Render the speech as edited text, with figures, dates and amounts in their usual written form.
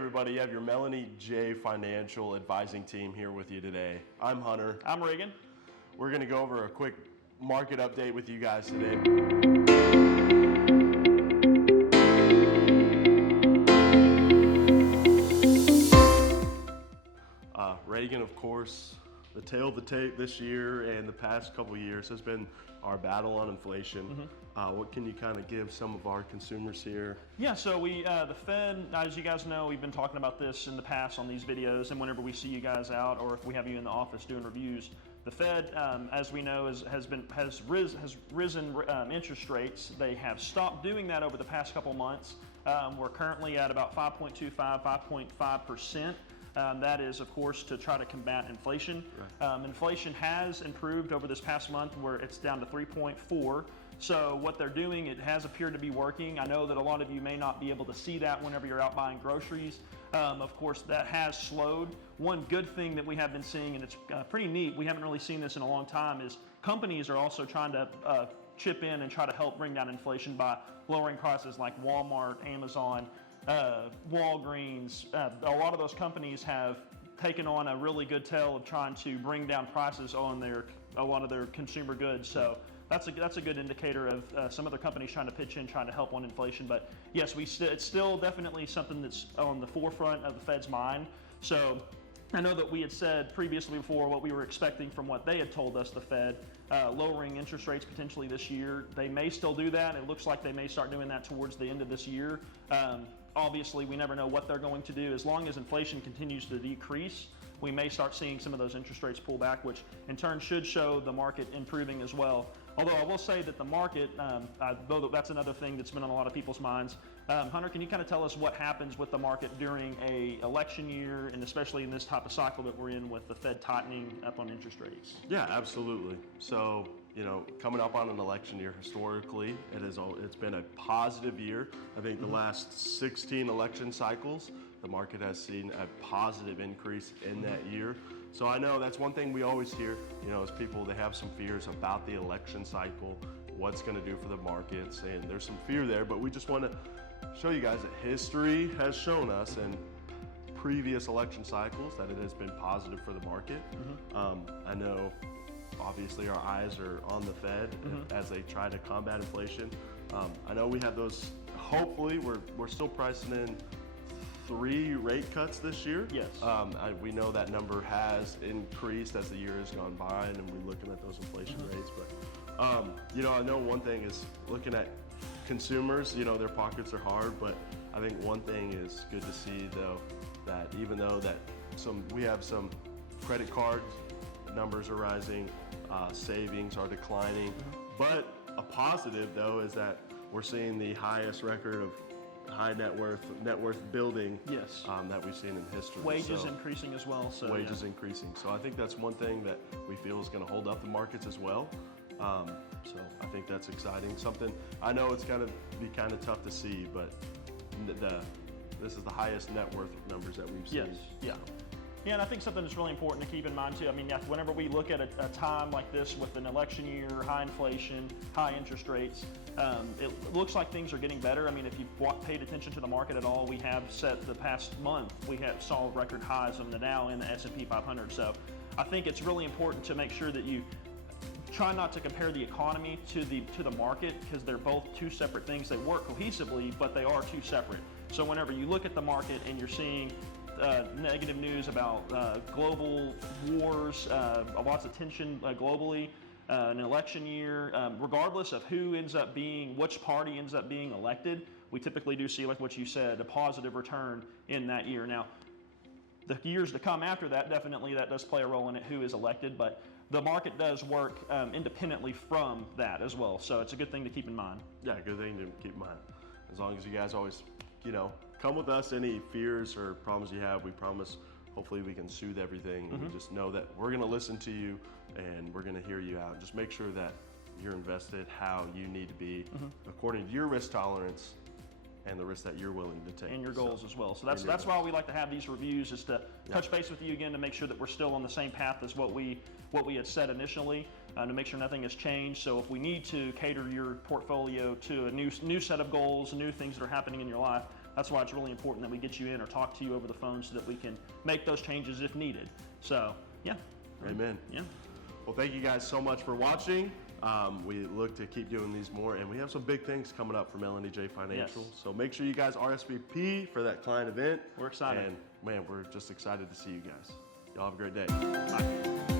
everybody, you have your Melanie J Financial Advising team here with you today. I'm Hunter. I'm Reagan. We're going to go over a quick market update with you guys today. Reagan, of course, the tail of the tape this year and the past couple of years has been our battle on inflation. What can you kind of give some of our consumers here? Yeah, so the Fed, as you guys know, we've been talking about this in the past on these videos, and whenever we see you guys out or if we have you in the office doing reviews, the Fed, as we know, has risen interest rates. They have stopped doing that over the past couple months. We're currently at about 5.25, 5.5%. That is, of course, to try to combat inflation. Right. Inflation has improved over this past month where it's down to 3.4. So what they're doing, it has appeared to be working. I know that a lot of you may not be able to see that whenever you're out buying groceries. Of course, that has slowed. One good thing that we have been seeing, and it's pretty neat, we haven't really seen this in a long time, is companies are also trying to chip in and try to help bring down inflation by lowering prices like Walmart, Amazon, Walgreens. A lot of those companies have taken on a really good tail of trying to bring down prices on a lot of their consumer goods. So that's a good indicator of some other companies trying to pitch in, trying to help on inflation. But yes, it's still definitely something that's on the forefront of the Fed's mind. So I know that we had said previously before what we were expecting from what they had told us, the Fed, lowering interest rates potentially this year. They may still do that. It looks like they may start doing that towards the end of this year. Obviously, we never know what they're going to do. As long as inflation continues to decrease, we may start seeing some of those interest rates pull back, which in turn should show the market improving as well. Although I will say that the market, though that's another thing that's been on a lot of people's minds. Hunter, can you kind of tell us what happens with the market during an election year, and especially in this type of cycle that we're in with the Fed tightening up on interest rates? Yeah, absolutely. So, coming up on an election year, historically, it's been a positive year. I think the last 16 election cycles, the market has seen a positive increase in that year. So I know that's one thing we always hear, as people, they have some fears about the election cycle, what's going to do for the markets, and there's some fear there, but we just want to show you guys that history has shown us in previous election cycles that it has been positive for the market. I know obviously our eyes are on the Fed as they try to combat inflation. I know we have those, hopefully we're still pricing in 3 rate cuts this year. Yes. We know that number has increased as the year has gone by, and we're looking at those inflation rates. But I know one thing is looking at consumers. Their pockets are hard, but I think one thing is good to see though, that even though that we have some credit card numbers are rising, savings are declining, but a positive though is that we're seeing the highest record of high net worth building that we've seen in history. Wages increasing as well. So wages increasing. So I think that's one thing that we feel is going to hold up the markets as well. So I think that's exciting. Something I know it's going to be kind of tough to see, but this is the highest net worth numbers that we've seen. Yes. Yeah. Yeah, and I think something that's really important to keep in mind too. I mean, whenever we look at a time like this with an election year, high inflation, high interest rates, it looks like things are getting better. I mean, if you've paid attention to the market at all, we have set the past month, saw record highs on the Dow and the S&P 500. So I think it's really important to make sure that you try not to compare the economy to the market, because they're both two separate things. They work cohesively, but they are two separate. So whenever you look at the market and you're seeing negative news about global wars, lots of tension globally, an election year, regardless of which party ends up being elected, we typically do see, like what you said, a positive return in that year. Now, the years to come after that, definitely that does play a role in it, who is elected, but the market does work independently from that as well. So it's a good thing to keep in mind. Yeah, good thing to keep in mind. As long as you guys always, come with us. Any fears or problems you have, we promise, hopefully we can soothe everything. And we just know that we're going to listen to you and we're going to hear you out. Just make sure that you're invested how you need to be according to your risk tolerance and the risk that you're willing to take. And your goals as well. So that's why we like to have these reviews, is to touch base with you again to make sure that we're still on the same path as what we had said initially, to make sure nothing has changed. So if we need to cater your portfolio to a new set of goals, new things that are happening in your life, that's why it's really important that we get you in or talk to you over the phone so that we can make those changes if needed. So, yeah. Amen. Yeah. Well, thank you guys so much for watching. We look to keep doing these more, and we have some big things coming up for Melanie J Financial. Yes. So make sure you guys RSVP for that client event. We're excited. And man, we're just excited to see you guys. Y'all have a great day. Bye.